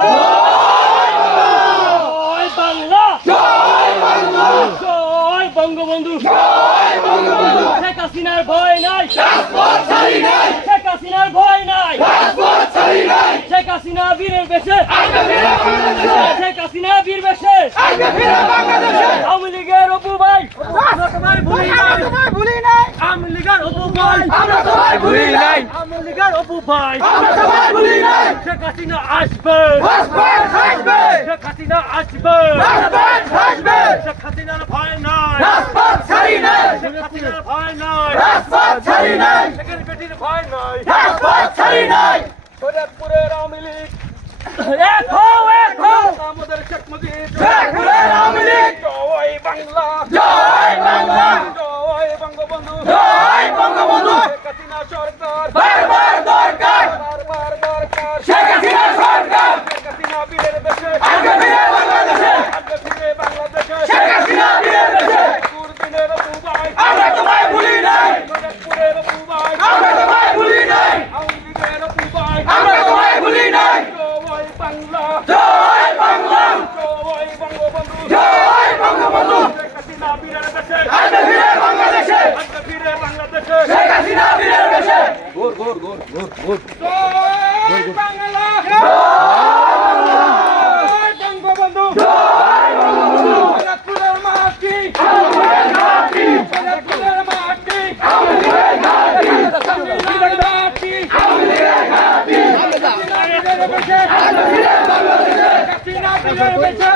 জয় বাংলা, জয় বাংলা, জয় বঙ্গবন্ধু, জয় বঙ্গবন্ধু। শেখ হাসিনার ভয় নাই, রাজপথ ছাড়ি নাই। শেখ হাসিনার ভয় নাই, রাজপথ ছাড়ি নাই। শেখ হাসিনা বীরের বেশে, শেখ হাসিনা বীর বেশে, আওয়ামী লীগের অপু ভাই, আমরা তোমায় ভুলি নাই। আওয়ামী লীগের অপু ভাই, আমরা তোমায় ভুলি নাই। আওয়ামী লীগের অপু ভাই, আমরা তোমায় ভুলি নাই। শেখ হাসিনা আসবে, শেখ হাসিনা আসবে, শেখ হাসিনার ভয় নাই, রাজপথ ছাড়ি নাই। শেখ হাসিনার ভয় নাই, রাজপথ ছাড়ি নাই। শেখের বেটির ভয় নাই, রাজপথ ছাড়ি নাই। শরীয়তপুরের আওয়ামী লীগ এক হও, এক হও। আমাদের শেখ মুজিব, শরীয়তপুরের আওয়ামী লীগ। জয় বাংলা, জয় বাংলা, জয় বঙ্গবন্ধু, জয় বঙ্গবন্ধু। শেখ হাসিনা সরকার বারবার দরকার, বারবার দরকার। শেখ হাসিনা সরকার, শেখ হাসিনা বীরের বেশে, আগে ফিরে বাংলাদেশে, আগে ফিরে বাংলাদেশে। শেখ হাসিনা বীরের বেশে, কুরদিনের অপু ভাই, আমরা তোমায় ভুলি নাই। শরীয়তপুরের অপু ভাই, আমরা তোমায় ভুলি নাই। আওয়ামী লীগের অপু ভাই, আমরা তোমায় ভুলি নাই। জয় বাংলা, জয় বাংলা, জয় বঙ্গবন্ধু, জয় বঙ্গবন্ধু। শেখ হাসিনা বীরের বেশে, আগে ফিরে বাংলাদেশে, আগে ফিরে বাংলাদেশে। শেখ হাসিনা বীরের বেশে। গোর গোর গোর গোর গোর। জয় বাংলা, জয় বঙ্গবন্ধু, জয় বঙ্গবন্ধু। শরীয়তপুরের মাটি, শরীয়তপুরের মাটি, শরীয়তপুরের মাটি, শরীয়তপুরের মাটি, শরীয়তপুরের মাটি, শরীয়তপুরের মাটি। শেখ হাসিনা বীরের বেশে, আগে ফিরে বাংলাদেশে, শেখ হাসিনা বীরের বেশে।